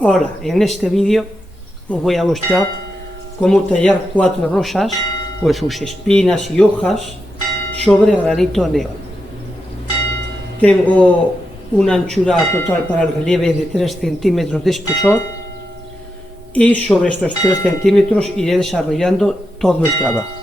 Ahora, en este vídeo os voy a mostrar cómo tallar 4 rosas con sus espinas y hojas sobre granito neón. Tengo una anchura total para el relieve de 3 centímetros de espesor y sobre estos 3 centímetros iré desarrollando todo el trabajo.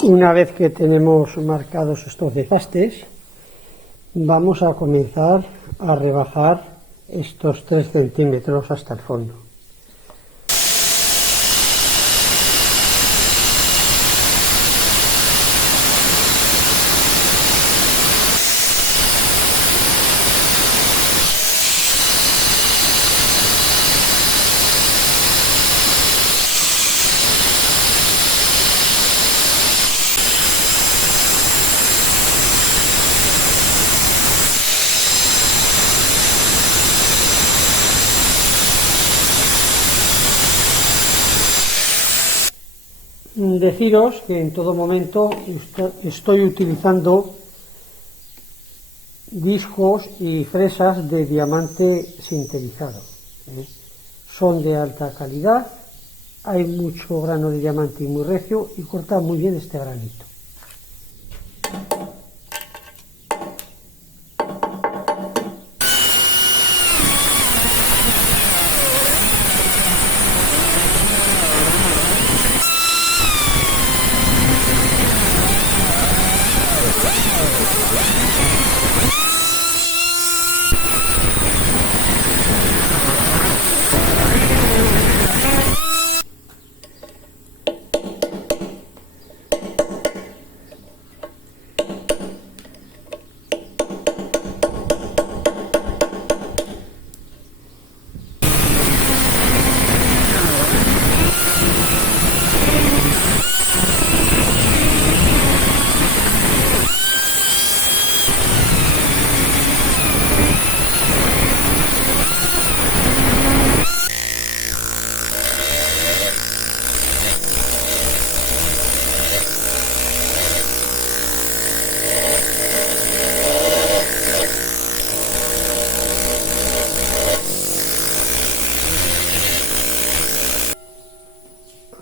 Una vez que tenemos marcados estos desbastes, vamos a comenzar a rebajar estos 3 centímetros hasta el fondo. Deciros que en todo momento estoy utilizando discos y fresas de diamante sinterizado. Son de alta calidad, hay mucho grano de diamante y muy recio y corta muy bien este granito.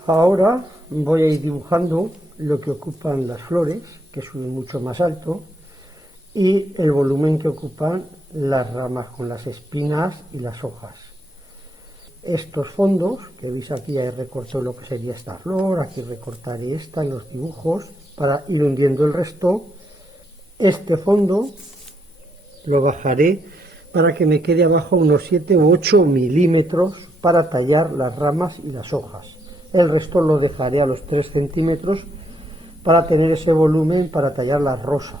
Ahora voy a ir dibujando lo que ocupan las flores, que suben mucho más alto, y el volumen que ocupan las ramas con las espinas y las hojas. Estos fondos, que veis aquí, ya he recortado lo que sería esta flor, aquí recortaré esta en los dibujos para ir hundiendo el resto. Este fondo lo bajaré para que me quede abajo unos 7 u 8 milímetros para tallar las ramas y las hojas. El resto lo dejaré a los 3 centímetros para tener ese volumen para tallar las rosas.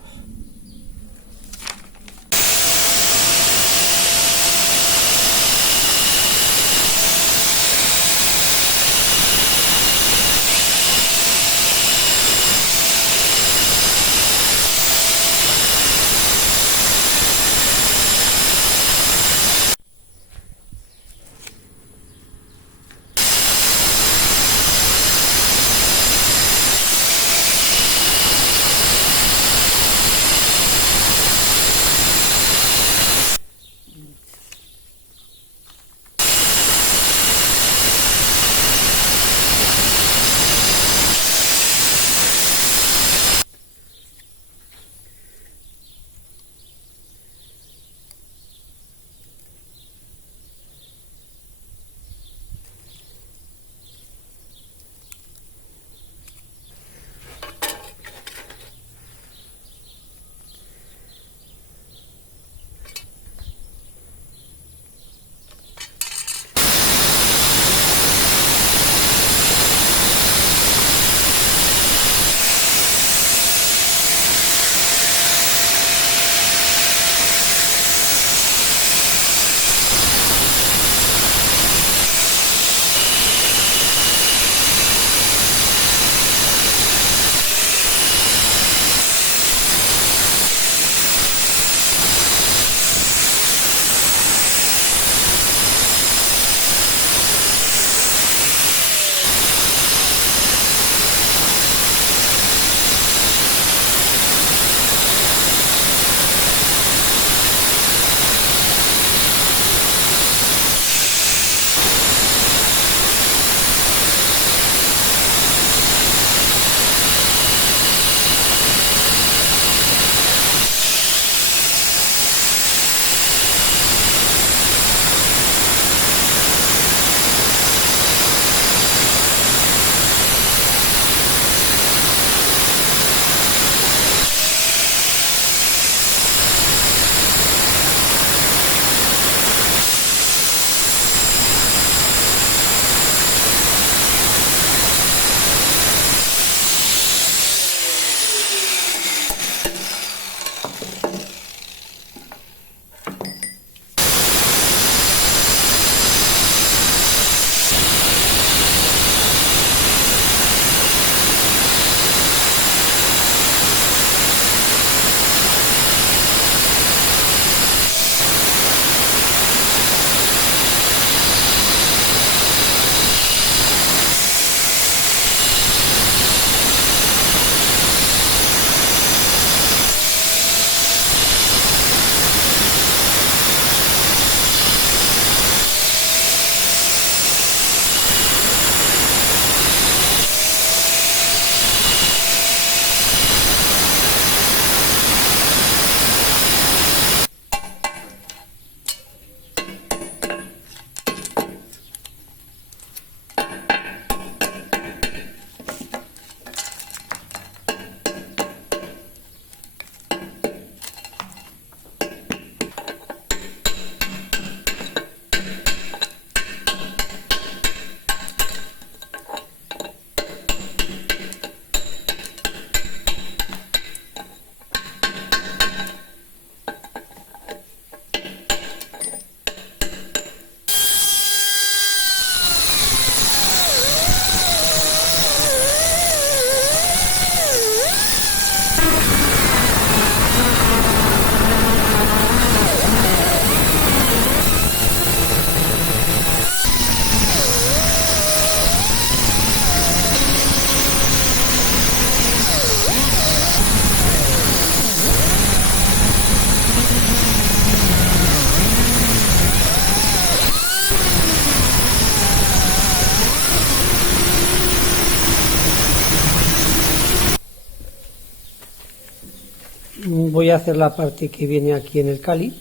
voy a hacer la parte que viene aquí en el cáliz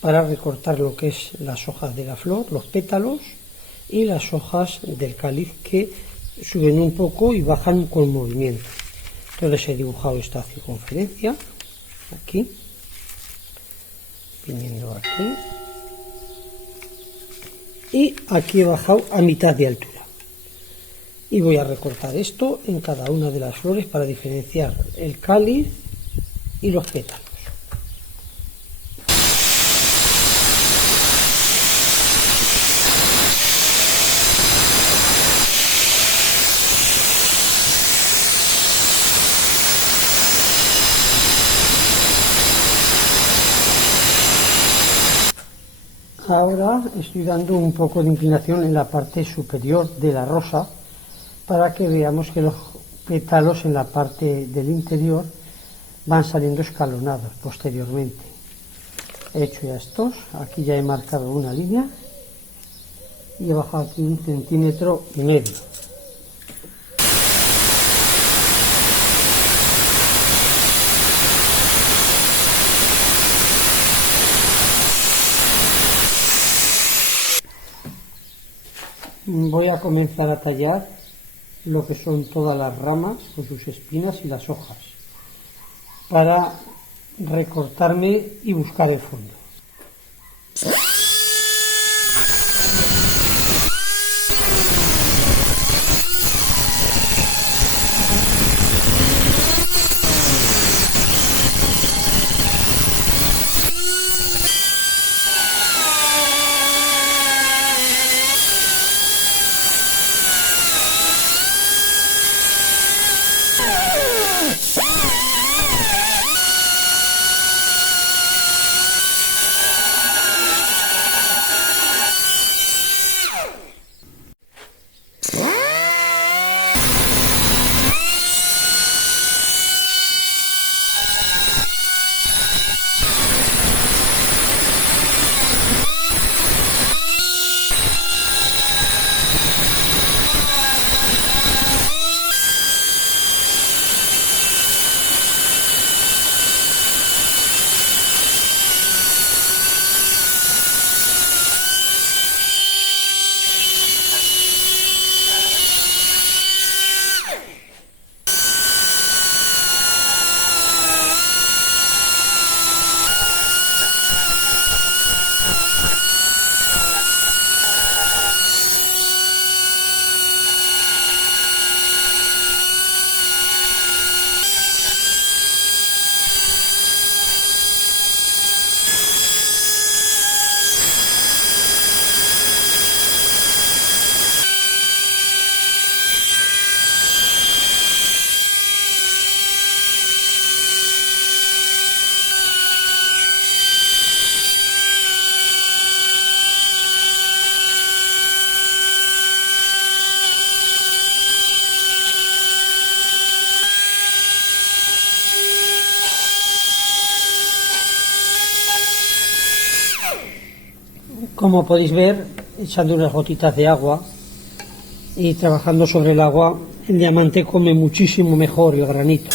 para recortar lo que es las hojas de la flor, los pétalos y las hojas del cáliz, que suben un poco y bajan con movimiento. Entonces he dibujado esta circunferencia aquí, viniendo aquí, y aquí he bajado a mitad de altura, y voy a recortar esto en cada una de las flores para diferenciar el cáliz y los pétalos. Ahora estoy dando un poco de inclinación en la parte superior de la rosa para que veamos que los pétalos en la parte del interior van saliendo escalonados posteriormente. He hecho ya estos, aquí ya he marcado una línea y he bajado aquí 1,5 centímetros. Voy a comenzar a tallar lo que son todas las ramas con sus espinas y las hojas para recortarme y buscar el fondo. Como podéis ver, echando unas gotitas de agua y trabajando sobre el agua, el diamante come muchísimo mejor el granito.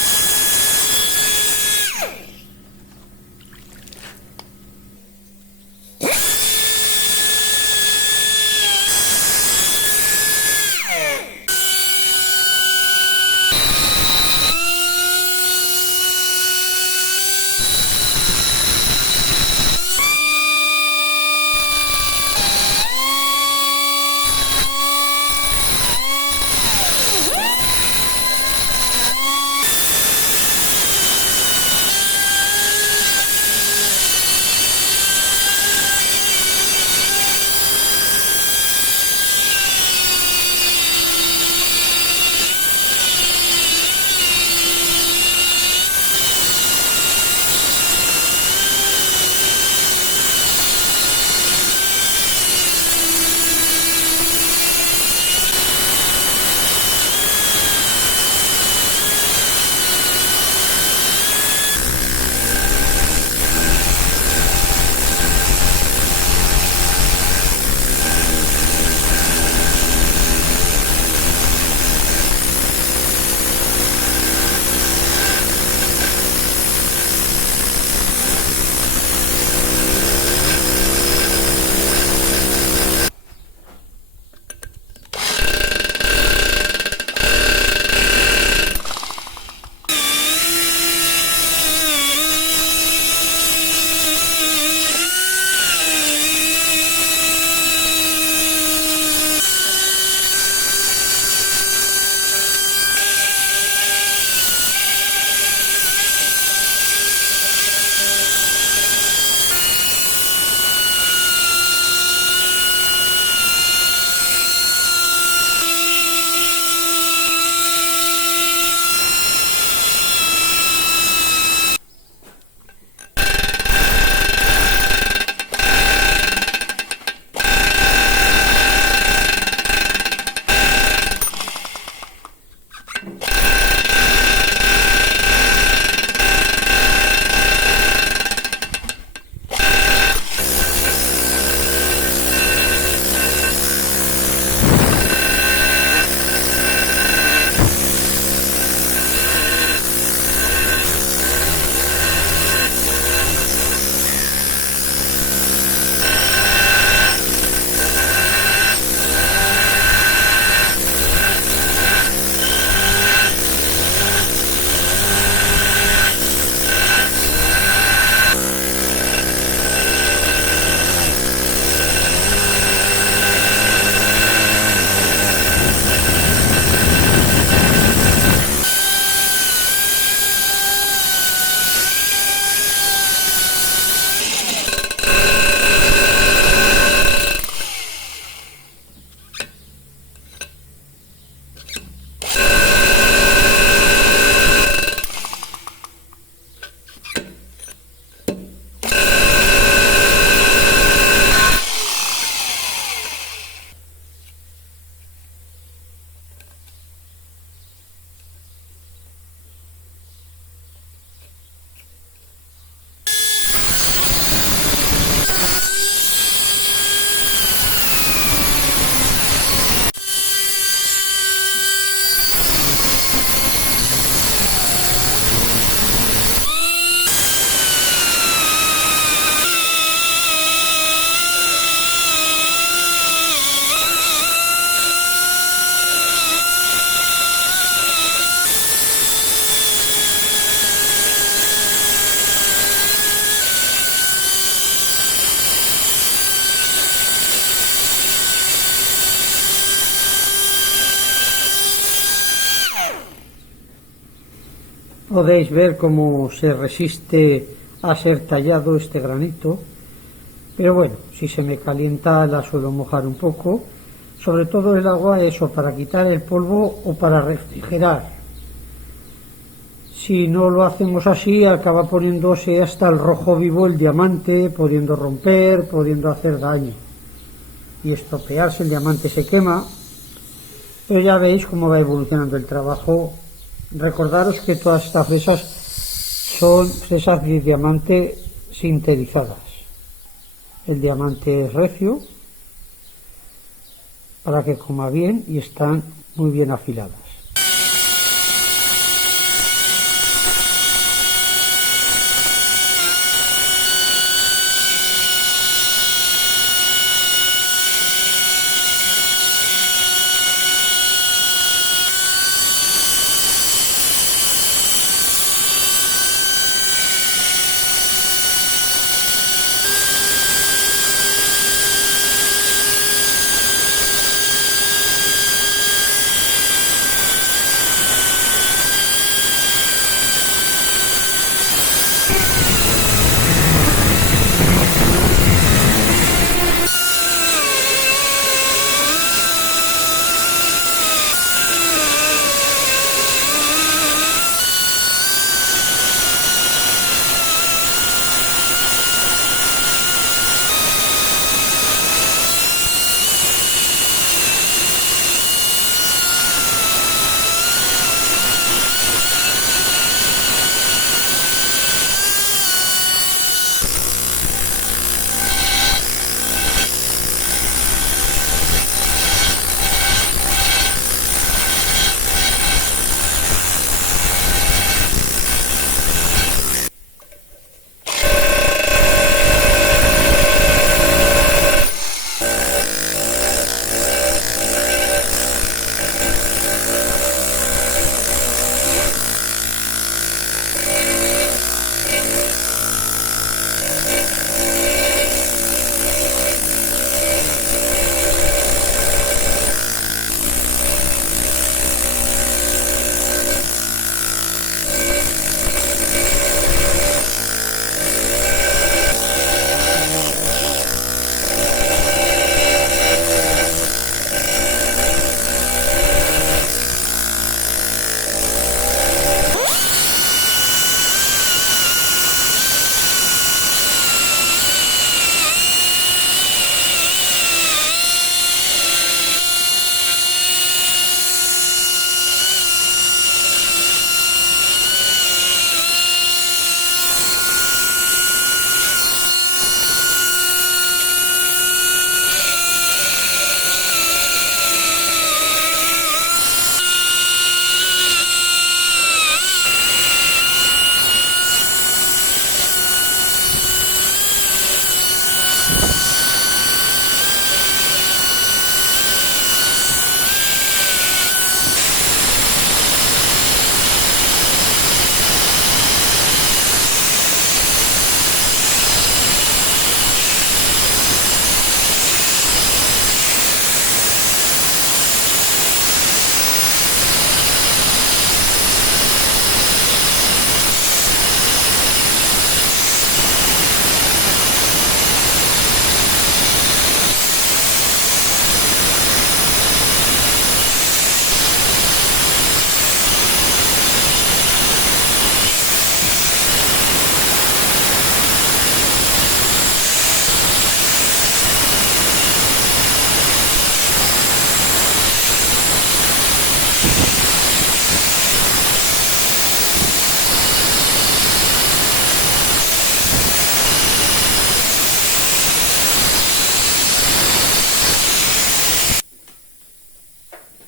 Podéis ver cómo se resiste a ser tallado este granito, pero bueno, si se me calienta la suelo mojar un poco, sobre todo el agua, eso, para quitar el polvo o para refrigerar. Si no lo hacemos así, acaba poniéndose hasta el rojo vivo el diamante, pudiendo romper, pudiendo hacer daño y estropearse. El diamante se quema, pero ya veis cómo va evolucionando el trabajo. Recordaros que todas estas fresas son fresas de diamante sinterizadas. El diamante es recio para que coma bien y están muy bien afiladas.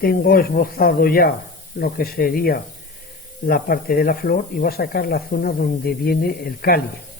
Tengo esbozado ya lo que sería la parte de la flor y voy a sacar la zona donde viene el cáliz.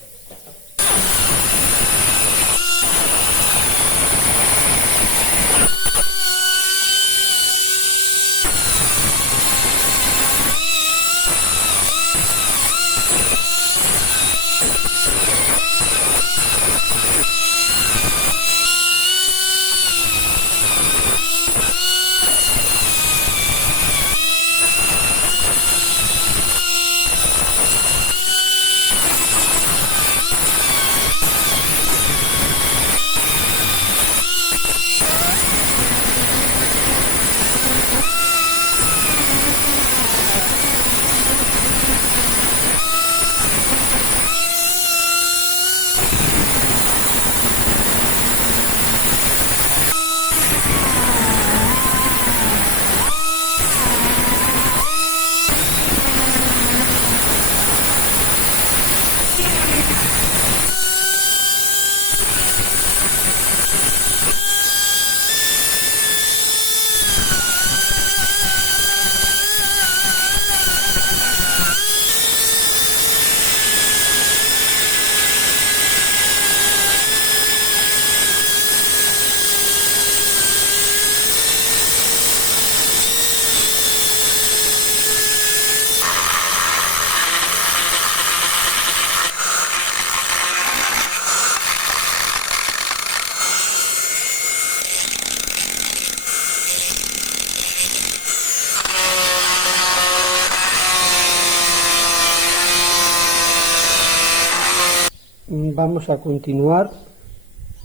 vamos a continuar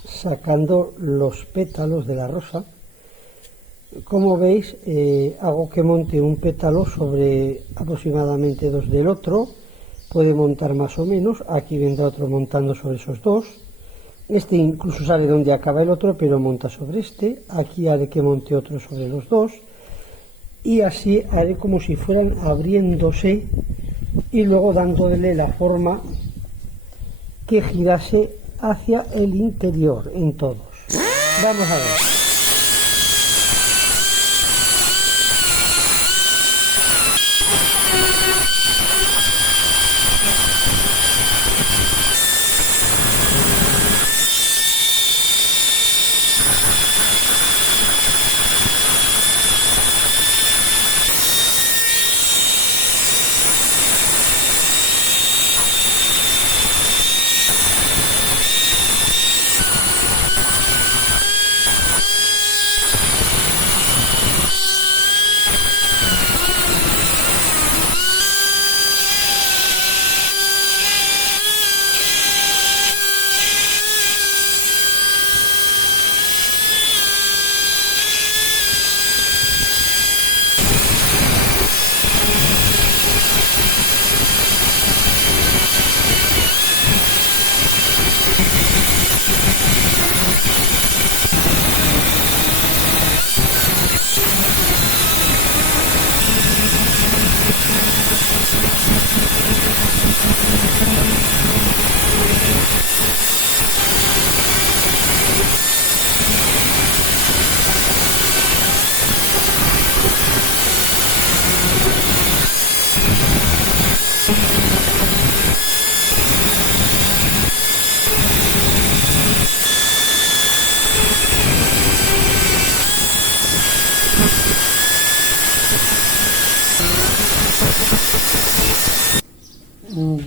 sacando los pétalos de la rosa. Como veis, hago que monte un pétalo sobre aproximadamente dos del otro. Puede montar más o menos. Aquí vendrá otro montando sobre esos dos. Este incluso sabe dónde acaba el otro, pero monta sobre este. Aquí haré que monte otro sobre los dos. Y así haré como si fueran abriéndose y luego dándole la forma que girase hacia el interior en todos. Vamos a ver.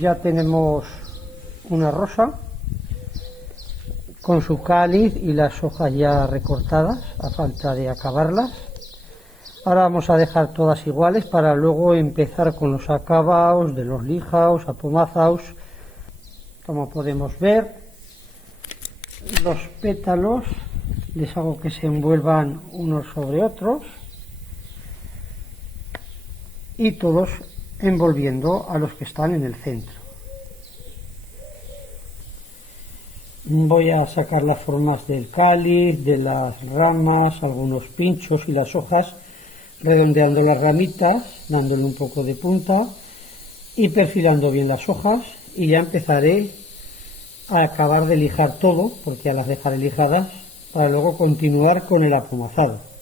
Ya tenemos una rosa con su cáliz y las hojas ya recortadas, a falta de acabarlas. Ahora vamos a dejar todas iguales para luego empezar con los acabados de los lijaos, apomazaos. Como podemos ver, los pétalos les hago que se envuelvan unos sobre otros y todos envolviendo a los que están en el centro. Voy a sacar las formas del cáliz, de las ramas, algunos pinchos y las hojas, redondeando las ramitas, dándole un poco de punta y perfilando bien las hojas, y ya empezaré a acabar de lijar todo, porque ya las dejaré lijadas, para luego continuar con el apomazado.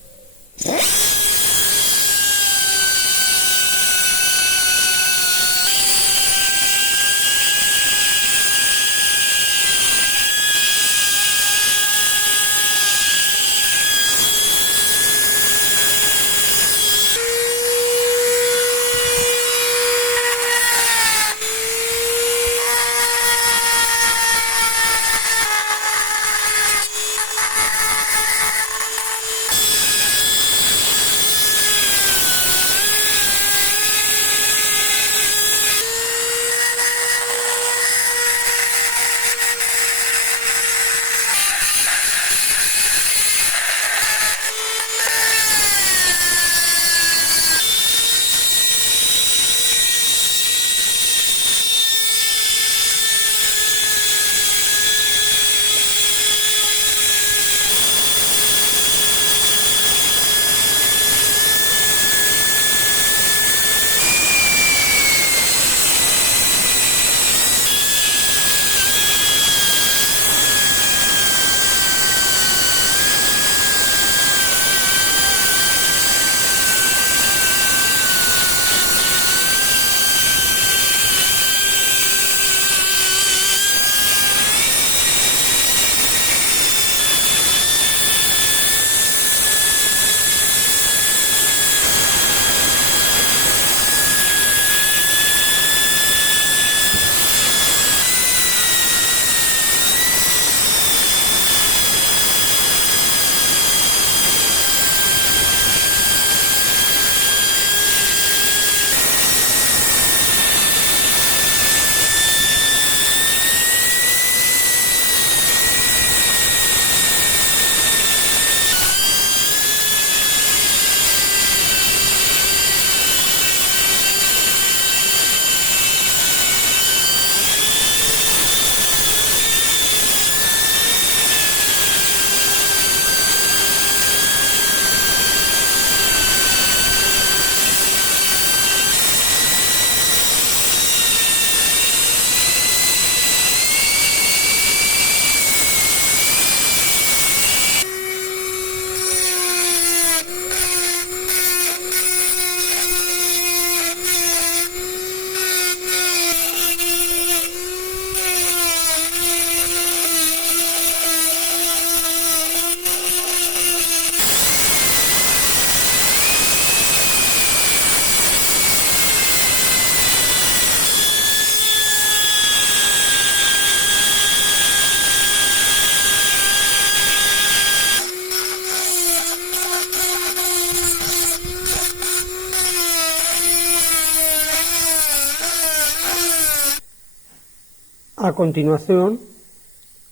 A continuación,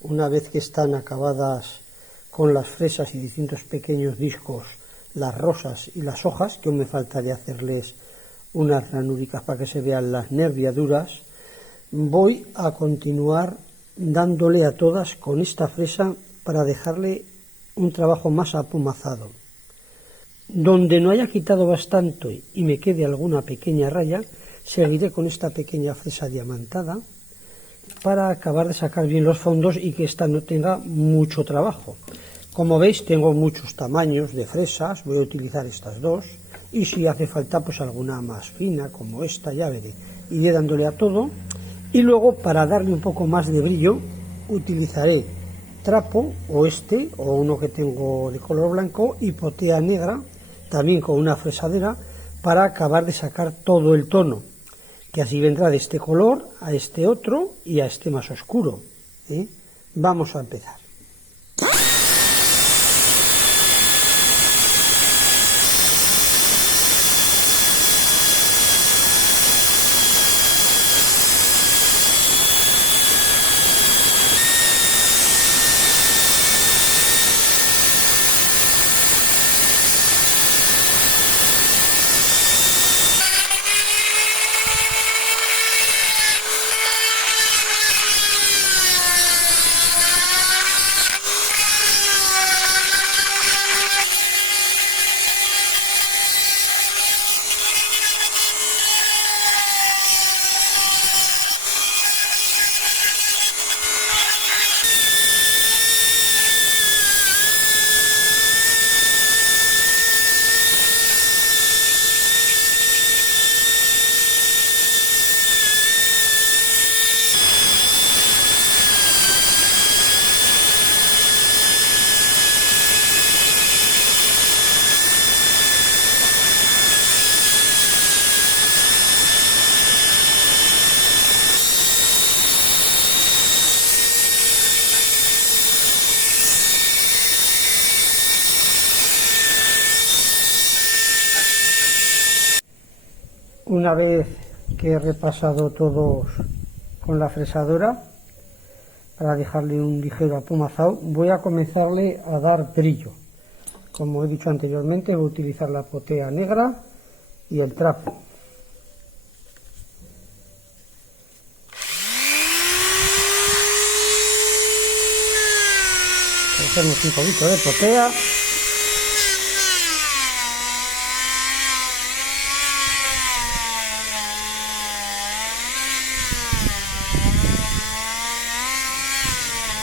una vez que están acabadas con las fresas y distintos pequeños discos, las rosas y las hojas, que aún me faltaría hacerles unas ranúricas para que se vean las nerviaduras, voy a continuar dándole a todas con esta fresa para dejarle un trabajo más apumazado. Donde no haya quitado bastante y me quede alguna pequeña raya, seguiré con esta pequeña fresa diamantada para acabar de sacar bien los fondos y que esta no tenga mucho trabajo. Como veis, tengo muchos tamaños de fresas, voy a utilizar estas dos, y si hace falta pues alguna más fina como esta, ya veré. Iré dándole a todo, y luego para darle un poco más de brillo utilizaré trapo, o este, o uno que tengo de color blanco, y potea negra, también con una fresadera, para acabar de sacar todo el tono, que así vendrá de este color a este otro y a este más oscuro, ¿eh? Vamos a empezar. Una vez que he repasado todos con la fresadora, para dejarle un ligero apumazado, voy a comenzarle a dar brillo. Como he dicho anteriormente, voy a utilizar la potea negra y el trapo. Hacemos un poquito de potea.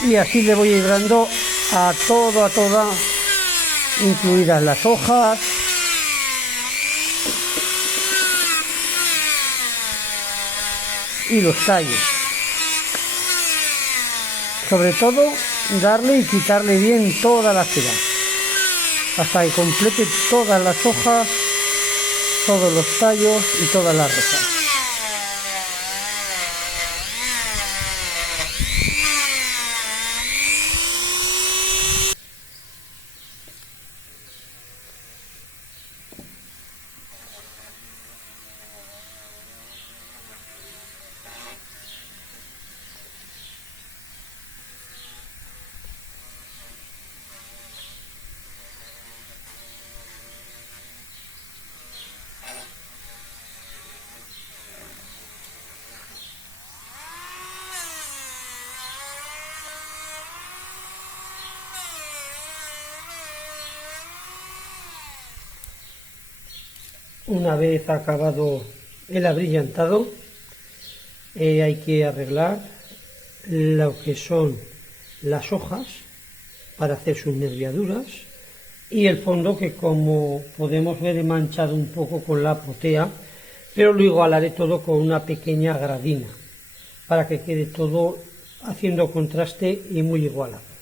Y así le voy a ir dando a toda, incluidas las hojas, y los tallos. Sobre todo, darle y quitarle bien toda la cera, hasta que complete todas las hojas, todos los tallos y todas las rosas. Una vez acabado el abrillantado, hay que arreglar lo que son las hojas para hacer sus nerviaduras, y el fondo, que como podemos ver he manchado un poco con la potea, pero lo igualaré todo con una pequeña gradina para que quede todo haciendo contraste y muy igualado.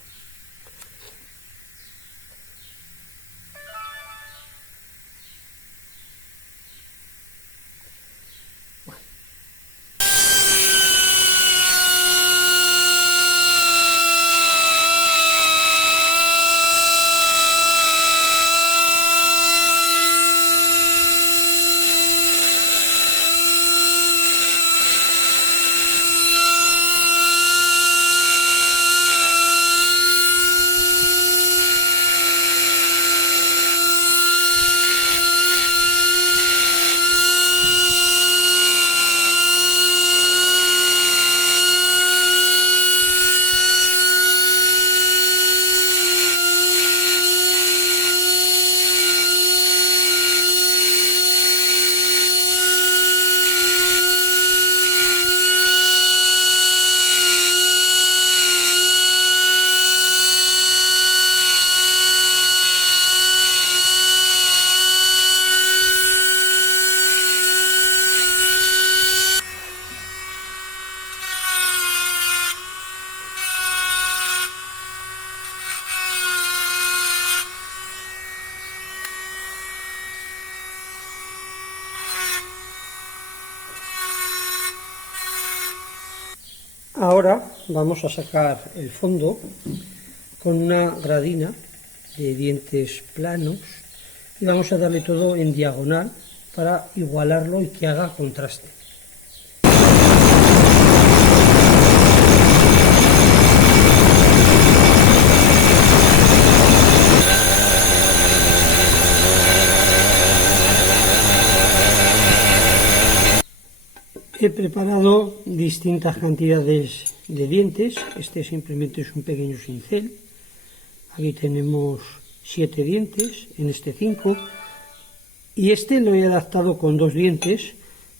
Ahora vamos a sacar el fondo con una gradina de dientes planos y vamos a darle todo en diagonal para igualarlo y que haga contraste. He preparado distintas cantidades de dientes. Este simplemente es un pequeño cincel. Aquí tenemos 7 dientes, en este 5. Y este lo he adaptado con 2 dientes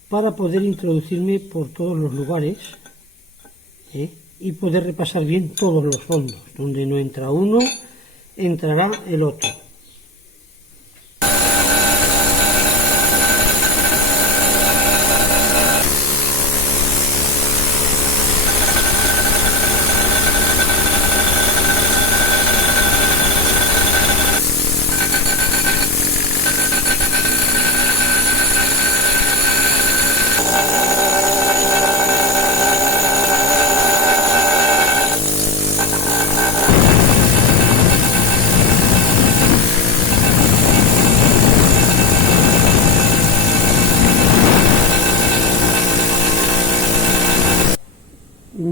para poder introducirme por todos los lugares y poder repasar bien todos los fondos. Donde no entra uno, entrará el otro.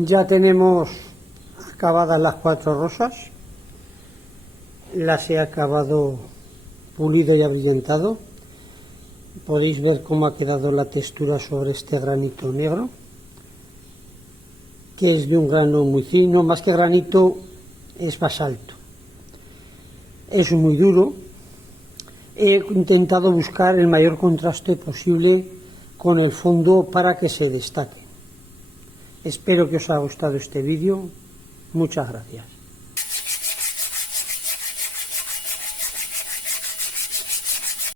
Ya tenemos acabadas las 4 rosas, las he acabado pulido y abrillantado. Podéis ver cómo ha quedado la textura sobre este granito negro, que es de un grano muy fino, más que granito es basalto. Es muy duro. He intentado buscar el mayor contraste posible con el fondo para que se destaque. Espero que os haya gustado este vídeo. Muchas gracias.